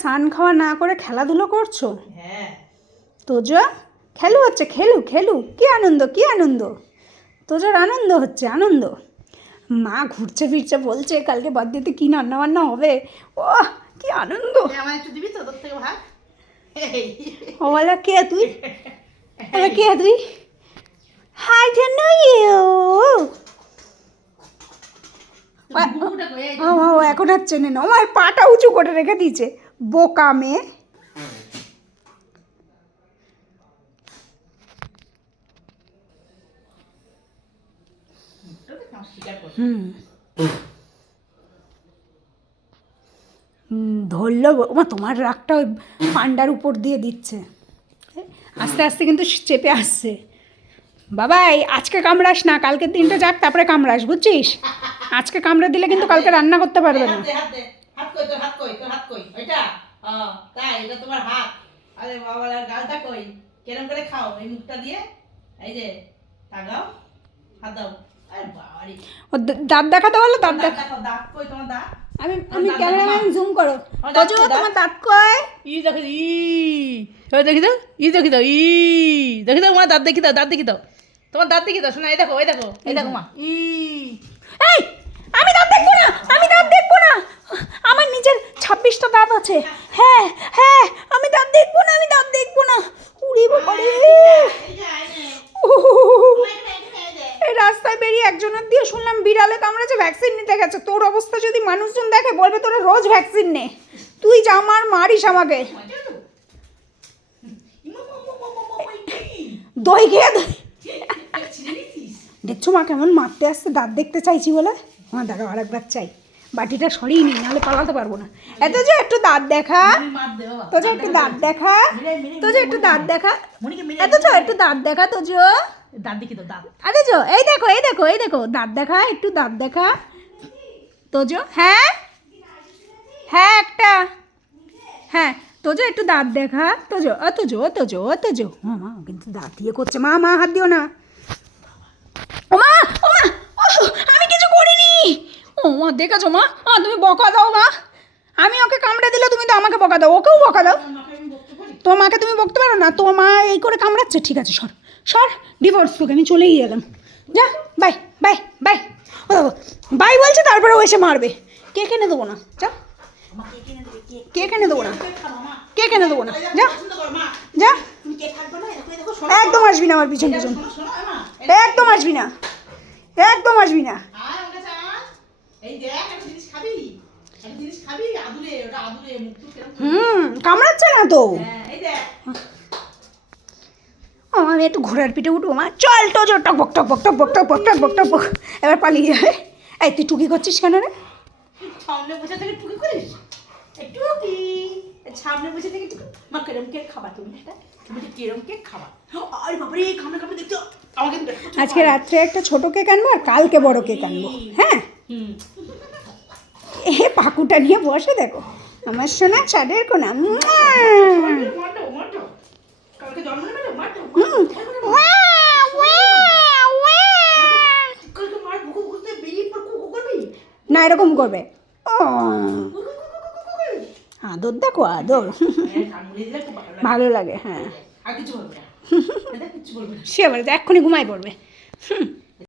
স্নান খাওয়া না করে খেলাধুলো করছো? হ্যাঁ। তোজো খেলু হচ্ছে, খেলু খেলু, কি আনন্দ কি আনন্দ, তোজোর আনন্দ হচ্ছে আনন্দ। মা ঘুরছে ফিরছে বলছে কালকে বার্থডেতে কী রান্না বান্না হবে। ও কি আনন্দ। আমার একটু দিবি তো তোর থেকে ভাগ? ও বলে কে তুই, বলে কে তুই? হাই জানো ইউ। ও এখন আর চেনে না, আমার পাটা উঁচু করে রেখে দিয়েছে বোকা মেয়ে। ধরলো তোমার রাগটা ওই পান্ডার উপর দিয়ে দিচ্ছে, আস্তে আস্তে কিন্তু চেপে আসছে। বাবাই আজকে কামড়াস না, কালকের দিনটা যাক তারপরে কামড়াস, বুঝছিস? আজকে কামড়ে দিলে কিন্তু কালকে রান্না করতে পারবে না। হাত কই তোর, হাত কই তোর, হাত কই ওইটা? তাই এটা তোমার হাত? আরে বাবা, গালটা কই? কেরম করে খাও এই মুখটা দিয়ে? এই যে তাকাও, হাত দাও। আরে বাবা রে, ও দাঁত দেখাতে বলো, দাঁত দেখাও। দাঁত কই তোমার? দাঁত আমি ক্যামেরাম্যান জুম করো। তোমার দাঁত কই? ই দেখো, ওই দেখি দাও, দেখি দাও, দেখি দাও মা, দাঁত দেখি দাও, দাঁত দেখি দাও, তোমার দাঁত দেখি দাও। শোনা, এই দেখো, এই দেখো মা। এই আমি দাঁত দেখবো না, আমি দাঁত দেখবো না, আমার নিজের 26টা দাঁত আছে। হ্যাঁ হ্যাঁ, আমি দাঁত দেখবো না, আমি দাঁত দেখবো না। উড়ি বাবারে, এই রাস্তায় বেরিয়ে একজনের দিয়ে শুনলাম বিড়ালে কামড়েছে, ভ্যাকসিন নিতে গেছে। তোর অবস্থা যদি মানুষজন দেখে বলবে তোরা রোজ ভ্যাকসিন নে, তুই যা আমার মারিস আমাকে। দই খেয়ে দেখছো মা কেমন মারতে আসছে, দাঁত দেখতে চাইছি বলে। আমার দাঁড়াও আর একবার চাই, বাটিটা সরিয়ে নি, নাহলে পালাতে পারবো না। এত যে একটু দাঁত দেখা, তো যে একটু দাঁত দেখা, তো যে একটু দাঁত দেখা, এত যে একটু দাঁত দেখা, তো যে দাঁত দেখি তো, দাঁত। আরে যো এই দেখো এই দেখো এই দেখো, দাঁত দেখা, একটু দাঁত দেখা তো যে। হ্যাঁ হ্যাঁ একটা, হ্যাঁ তো যে একটু দাঁত দেখা, তো যে অত জো অত জো অত জো। মা কিন্তু দাঁত দিয়ে করছে, মা মা হাত দিও না। ও মা ও মা, আমি কিছু করিনি। ও মা দেখেছো মা, তুমি বকা দাও মা, আমি ওকে কামড়ে দিলে তুমি তো আমাকে বকা দাও, ওকেও বকা দাও। তোমার মাকে তুমি বকতে পারো না? তোমার মা এই করে কামড়াচ্ছে, ঠিক আছে সর সর, ডিভোর্স, তোকে আমি চলেই গেলাম, যা বাই বাই বাই। ও দেখো বাই বলছে, তারপরে ও এসে মারবে। কে কিনে দেবো না, যা কে কিনে দেবো না, কে কিনে দেবো না, যা যা, একদম আসবি না আমার পিছন পিছন, একদম আসবি না, একদম আসবি না। কামড়াচ্ছে না তো। আমি একটু ঘোড়ার পিঠে উঠবো মা, চল তো জোর, টক বক টক বক টক বক টক বক টক বক টক বক। এবার পালিয়ে যাবে। এই তুই টুকি করছিস কেন রে? সামনে বসে থেকে টুকি করিস? টুকি সামনে বসে থেকে টুকি। মা কেরম কেক খাবা তুমি? এটা তুমি কেরম কেক খাবা? আরে বাবারে, খামে খামে দেখতে আমাকে। আজকে রাত্রে একটা ছোট কেক আনবো আর কালকে বড় কেক আনবো। হ্যাঁ এ পাকুটা নিয়ে বসে দেখো আমার সোনা চাঁদের কোনা। না এরকম করবে, ও আদর দেখো আদর, ভালো লাগে। হ্যাঁ সে আবার এক্ষুনি ঘুমাই পড়বে।